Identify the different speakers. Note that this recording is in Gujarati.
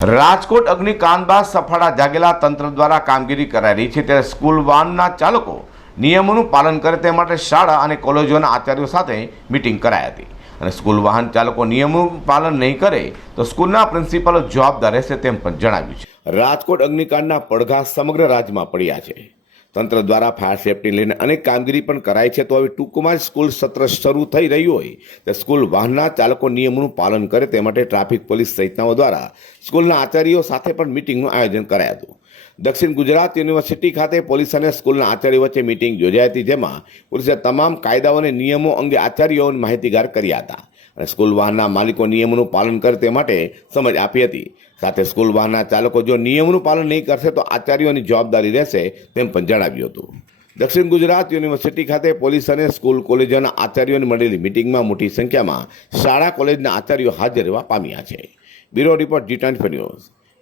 Speaker 1: રાજકોટ અગ્નિકાંડ બાદ સફાળા જાગેલા તંત્ર દ્વારા કામગીરી કરાઈ રહી છે ત્યારે સ્કૂલ વાનના ચાલકો નિયમોનું પાલન કરે તે માટે શાળા અને કોલેજોના આચાર્યો સાથે મિટિંગ કરાઈ હતી. અને સ્કૂલ વાહન ચાલકો નિયમોનું પાલન નહીં કરે તો સ્કૂલના પ્રિન્સિપાલો જવાબદાર રહેશે તેમ પણ જણાવ્યું છે. રાજકોટ અગ્નિકાંડના પડઘા સમગ્ર રાજ્યમાં પડ્યા છે. તંત્ર દ્વારા ફાયર સેફટી લઈને અનેક કામગીરી પણ કરાઈ છે. તો હવે ટૂંકમાં જ સ્કૂલ સત્ર શરૂ થઈ રહ્યું હોય તો સ્કૂલ વાહનના ચાલકો નિયમોનું પાલન કરે તે માટે ટ્રાફિક પોલીસ સહિતનાઓ દ્વારા સ્કૂલના આચાર્યો સાથે પણ મિટિંગનું આયોજન કરાયું હતું. દક્ષિણ ગુજરાત યુનિવર્સિટી ખાતે પોલીસ અને સ્કૂલના આચાર્યો વચ્ચે મિટિંગ યોજાઈ હતી જેમાં પોલીસે તમામ કાયદાઓ અને નિયમો અંગે આચાર્યોને માહિતીગાર કર્યા હતા. અને સ્કૂલ વાહનના માલિકો નિયમોનું પાલન કરે તે માટે સમજ આપી હતી. સાથે સ્કૂલ વાહનના ચાલકો જો નિયમોનું પાલન નહીં કરશે તો આચાર્યોની જવાબદારી રહેશે તેમ પણ જણાવ્યું હતું. દક્ષિણ ગુજરાત યુનિવર્સિટી ખાતે પોલીસ અને સ્કૂલ કોલેજોના આચાર્યોની મળેલી મિટિંગમાં મોટી સંખ્યામાં શાળા કોલેજના આચાર્યો હાજર રહેવા પામ્યા છે. Bureau report G twenty news.